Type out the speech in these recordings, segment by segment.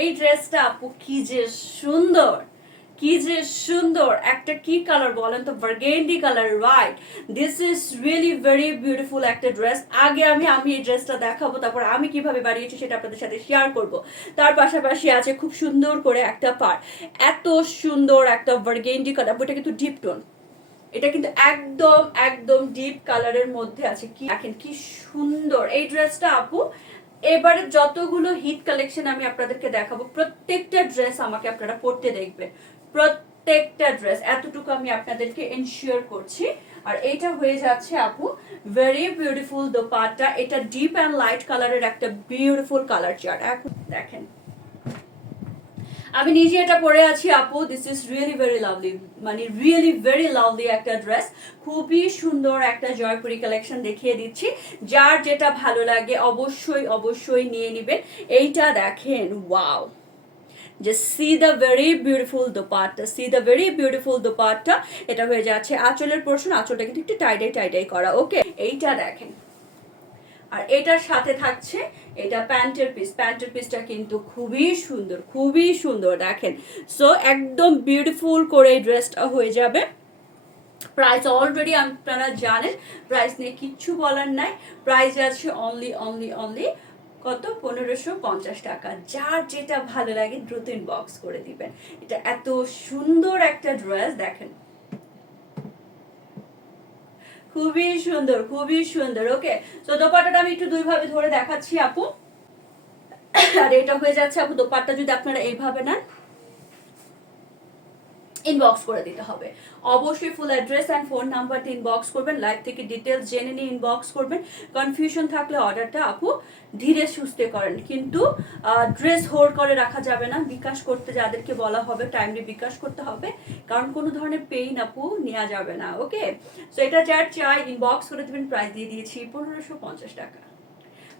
এই ড্রেসটা আপু কি যে সুন্দর, কি যে সুন্দর একটা কি কালার বলেন তো, burgundy colour, right? This is really very beautiful একটা ড্রেস। আগে আমি এই ড্রেসটা দেখাবো, তারপর আমি কিভাবে বানিয়েছি সেটা আপনাদের সাথে শেয়ার করব। তার পাশাপাশি আছে খুব সুন্দর করে একটা পার, এত সুন্দর একটা বার্গেন্ডি কালার, এটা কিন্তু ডিপ টোন, এটা কিন্তু একদম একদম ডিপ কালারের মধ্যে আছে। কি দেখেন কি সুন্দর এই ড্রেসটা আপু। এবারে যতগুলো হিট কালেকশন আমি আপনাদেরকে দেখাবো, প্রত্যেকটা ড্রেস আমাকে আপনারা পরতে দেখবেন, প্রত্যেকটা ড্রেস, এতটুকু আমি আপনাদেরকে এনশিওর করছি। আর এটা হয়ে যাচ্ছে আপু ভেরি বিউটিফুল দোপাট্টা, এটা ডিপ অ্যান্ড লাইট কালারের একটা বিউটিফুল কালার চার্ট। এখন দেখেন আমি নিজে এটা পরে আছি আপু, this is really very lovely, মানে রিয়েলি ভেরি লাভলি একটা ড্রেস, খুবই সুন্দর একটা জয়পুরি কালেকশন দেখিয়ে দিচ্ছি। যার যেটা ভালো লাগে অবশ্যই অবশ্যই নিয়ে নেবেন। এইটা দেখেন, wow, just see the very beautiful dupatta, see the very beautiful dupatta। এটা হয়ে যাচ্ছে আঁচলের পোরশন, আঁচলটা কিন্তু একটু টাইডাই টাইডাই করা, ওকে। এইটা দেখেন, আর এটার সাথে থাকছে এটা প্যান্টের পিস, প্যান্টের পিসটা কিন্তু খুবই সুন্দর, খুবই সুন্দর দেখেন। সো একদম বিউটিফুল করে এই ড্রেসটা হয়ে যাবে। প্রাইস অলরেডি আপনারা জানেন, প্রাইস নিয়ে কিচ্ছু বলার নাই। প্রাইস আছে অনলি অনলি অনলি কত, 1550 টাকা। যার যেটা ভালো লাগে দ্রুত ইনবক্স করে দিবেন। এটা এত সুন্দর একটা ড্রেস দেখেন, খুবই সুন্দর, খুবই সুন্দর, ওকে। তো দোপাট্টাটা আমি একটু দুই ভাবে ধরে দেখাচ্ছি আপু। আর এটা হয়ে যাচ্ছে আপু দোপাট্টা যদি আপনারা এইভাবে নেন, ইনবক্স করে দিতে হবে। অবশ্যই ফুল অ্যাড্রেস অ্যান্ড ফোন নাম্বারটা ইনবক্স করবেন, লাইভ থেকে ডিটেলস জেনে নিয়ে ইনবক্স করবেন। কনফিউশন থাকলে অর্ডারটা আপু ধীরে সুস্থে করেন, কিন্তু ড্রেস হোল্ড করে রাখা যাবে না। বিকাশ করতে যাদেরকে বলা হবে টাইমলি বিকাশ করতে হবে, কারণ কোনো ধরনের পেইন আপু নেওয়া যাবে না, ওকে। সো এটা যার চাই ইনবক্স করে দেবেন। প্রাইস দিয়ে দিয়েছি 1550 টাকা,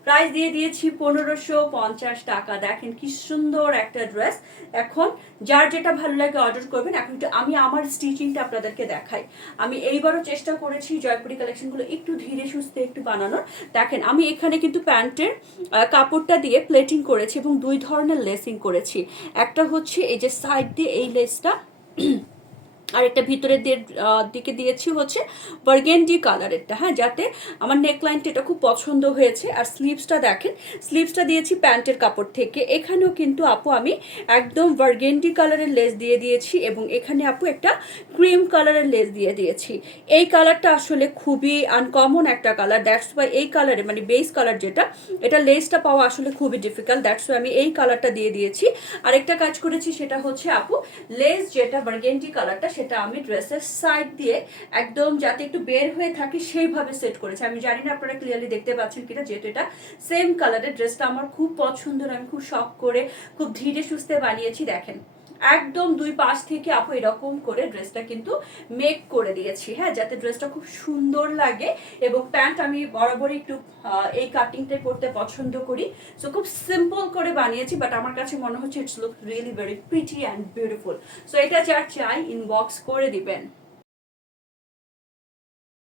প্রাইস দিয়ে দিয়েছি 1550 টাকা। দেখেন কি সুন্দর একটা ড্রেস। এখন যার যেটা ভালো লাগে অর্ডার করবেন। এখন একটু আমি আমার স্টিচিংটা আপনাদেরকে দেখাই। আমি এইবারও চেষ্টা করেছি জয়পুরি কালেকশনগুলো একটু ধীরে সুস্থে একটু বানানোর। দেখেন আমি এখানে কিন্তু প্যান্টের কাপড়টা দিয়ে প্লেটিং করেছি এবং দুই ধরনের লেসিং করেছি। একটা হচ্ছে এই যে সাইড দিয়ে এই লেসটা, আর একটা ভিতরের দিকে দিয়েছি হচ্ছে বার্গেন্ডি কালারেরটা, হ্যাঁ, যাতে আমার নেকলাইনটা এটা খুব পছন্দ হয়েছে। আর স্লিভসটা দেখেন, স্লিভসটা দিয়েছি প্যান্টের কাপড় থেকে। এখানেও কিন্তু আপু আমি একদম বার্গেন্ডি কালারের লেস দিয়ে দিয়েছি এবং এখানে আপু একটা ক্রিম কালারের লেস দিয়ে দিয়েছি। এই কালারটা আসলে খুবই আনকমন একটা কালার, দ্যাটস ওয়াই এই কালারে মানে বেস কালার যেটা, এটা লেসটা পাওয়া আসলে খুবই ডিফিকাল্ট, দ্যাটস ওয়াই আমি এই কালারটা দিয়ে দিয়েছি। আরেকটা কাজ করেছি সেটা হচ্ছে আপু লেস যেটা বার্গেন্ডি কালারটা সেটা আমি ড্রেসের সাইড দিয়ে একদম যাতে একটু বের হয়ে থাকে সেইভাবে সেট করেছি। আমি জানি না আপনারা ক্লিয়ারলি দেখতে পাচ্ছেন কিনা, যেহেতু এটা সেম কালারের। ড্রেসটা আমার খুব পছন্দের, আমি খুব শখ করে খুব ধীরে সুস্থে বানিয়েছি। দেখেন একদম দুই পাশ থেকে আপু এরকম করে ড্রেসটা কিন্তু মেক করে দিয়েছি, হ্যাঁ, যাতে ড্রেসটা খুব সুন্দর লাগে। এবং প্যান্ট আমি বরাবরই একটু এই কাটিংটাই পরতে পছন্দ করি। সো খুব সিম্পল করে বানিয়েছি, বাট আমার কাছে মনে হচ্ছে it's look really very pretty and beautiful. So এটা যার চাই ইনবক্স করে দিবেন।